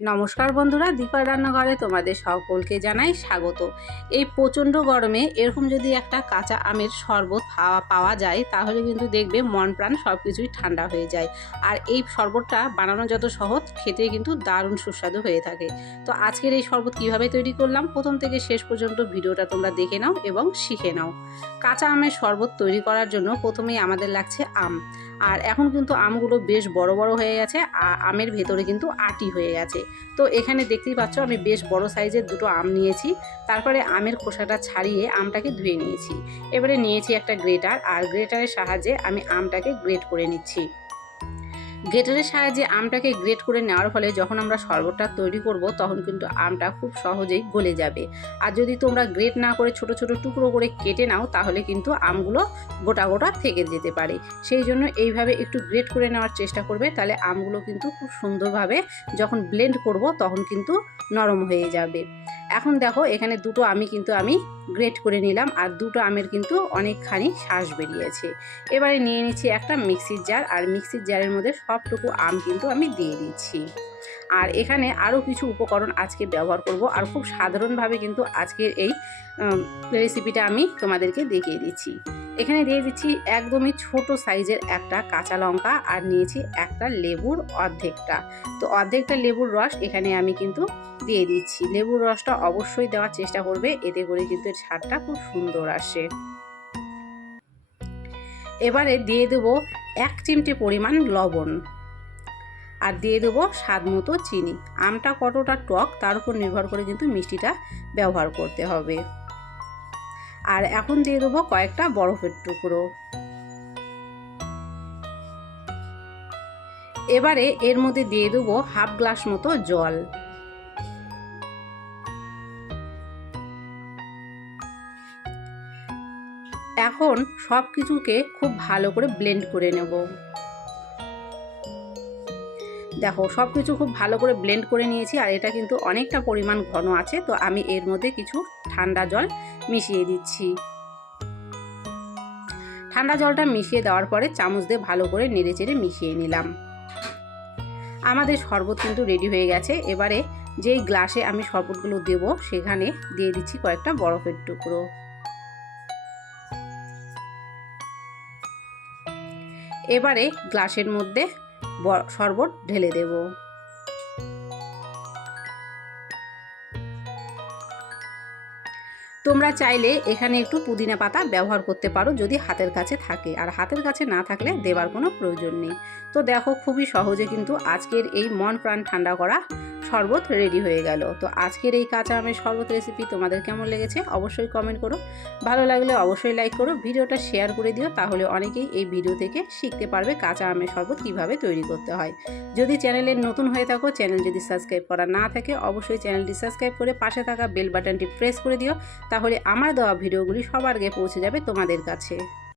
নমস্কার বন্ধুরা, দীপার রান্নাঘরে তোমাদের সকলকে জানাই স্বাগত। এই প্রচণ্ড গরমে এরকম যদি একটা কাঁচা আমের শরবত পাওয়া যায় তাহলে কিন্তু দেখবে মন প্রাণ সব কিছুই ঠান্ডা হয়ে যায়। আর এই শরবতটা বানানো যত সহজ, খেতে কিন্তু দারুণ সুস্বাদু হয়ে থাকে। তো আজকের এই শরবত কীভাবে তৈরি করলাম প্রথম থেকে শেষ পর্যন্ত ভিডিওটা তোমরা দেখে নাও এবং শিখে নাও। কাঁচা আমের শরবত তৈরি করার জন্য প্রথমেই আমাদের লাগছে আম। আর এখন কিন্তু আমগুলো বেশ বড় বড় হয়ে গেছে, আমের ভেতরে কিন্তু আটি হয়ে গেছে। তো এখানে দেখতেই পাচ্ছ আমি বেশ বড় সাইজের দুটো আম নিয়েছি। তারপরে আমের খোসাটা ছাড়িয়ে আমটাকে ধুয়ে নিয়েছি। এবারে নিয়েছি একটা গ্রেটার, আর গ্রেটারের সাহায্যে আমি আমটাকে গ্রেট করে নিচ্ছি। গ্রেটারের সাহায্যে আমটাকে গ্রেট করে নেওয়ার ফলে যখন আমরা শরবতটা তৈরি করব তখন কিন্তু আমটা খুব সহজেই গলে যাবে। আর যদি তোমরা গ্রেট না করে ছোট ছোট টুকরো করে কেটে নাও তাহলে কিন্তু আমগুলো গোটা গোটা থেকে যেতে পারে। সেই জন্য এইভাবে একটু গ্রেট করে নেওয়ার চেষ্টা করবে, তাহলে আমগুলো কিন্তু খুব সুন্দরভাবে যখন ব্লেন্ড করব তখন কিন্তু নরম হয়ে যাবে। এখন দেখো এখানে দুটো আমি গ্রেট করে নিলাম, আর দুটো আমের কিন্তু অনেকখানি শ্বাস বেরিয়েছে। এবারে নিয়ে নিচ্ছি একটা মিক্সির জার, আর মিক্সির জারের মধ্যে সবটুকু আম কিন্তু আমি দিয়ে দিচ্ছি। আর এখানে আরও কিছু উপকরণ আজকে ব্যবহার করব, আর খুব সাধারণভাবে কিন্তু আজকের এই রেসিপিটা আমি তোমাদেরকে দেখিয়ে দিচ্ছি। এখানে দিয়ে দিচ্ছি একদমই ছোট সাইজের একটা কাঁচা লঙ্কা, আর নিয়েছি একটা লেবুর অর্ধেকটা। তো অর্ধেকটা লেবুর রস এখানে আমি কিন্তু দিয়ে দিচ্ছি। লেবুর রসটা অবশ্যই দেওয়ার চেষ্টা করবে, এতে করে কিন্তু এর স্বাদটা খুব সুন্দর আসে। এবারে দিয়ে দেবো 1 চিমটে পরিমাণ লবণ, আর দিয়ে দেবো স্বাদ মতো চিনি। আমটা কতটা টক তার উপর নির্ভর করে কিন্তু মিষ্টিটা ব্যবহার করতে হবে। আর এখন দিয়ে দেবো কয়েকটা বরফের টুকরো। এবারে এর মধ্যে দিয়ে দেবো হাফ গ্লাস মতো জল। এখন সব কিছুকে খুব ভালো করে ব্লেন্ড করে নেব। দেখো সব কিছু খুব ভালো করে ব্লেন্ড করে নিয়েছি, আর এটা কিন্তু অনেকটা পরিমাণ ঘন আছে। তো আমি এর মধ্যে কিছু ঠান্ডা জল মিশিয়ে দিচ্ছি। ঠান্ডা জলটা মিশিয়ে দেওয়ার পরে চামচ দিয়ে ভালো করে নেড়েচেড়ে মিশিয়ে নিলাম। আমাদের শরবত কিন্তু রেডি হয়ে গেছে। এবারে যেই গ্লাসে আমি শরবতগুলো দেব সেখানে দিয়ে দিচ্ছি কয়েকটা বরফের টুকরো। এবারে গ্লাসের মধ্যে শরবত ঢেলে দেব। তোমরা চাইলে এখানে একটু পুদিনা পাতা ব্যবহার করতে পারো যদি হাতের কাছে থাকে, আর হাতের কাছে না থাকলে দেবার কোনো প্রয়োজন নেই। তো দেখো খুবই সহজে কিন্তু আজকের এই মন প্রাণ ঠান্ডা করা শরবত রেডি হয়ে গেল। তো আজকের এই কাঁচা আমের শরবত রেসিপি তোমাদের কেমন লেগেছে অবশ্যই কমেন্ট করো। ভালো লাগলে অবশ্যই লাইক করো, ভিডিওটা শেয়ার করে দিও, তাহলে অনেকেই এই ভিডিও থেকে শিখতে পারবে কাঁচা আমের শরবত কীভাবে তৈরি করতে হয়। যদি চ্যানেলে নতুন হয়ে থাকো, চ্যানেল যদি সাবস্ক্রাইব করা না থাকে অবশ্যই চ্যানেলটি সাবস্ক্রাইব করে পাশে থাকা বেল বাটনটি প্রেস করে দিও, তাহলে আমার দেওয়া ভিডিওগুলি সবার আগে পৌঁছে যাবে তোমাদের কাছে।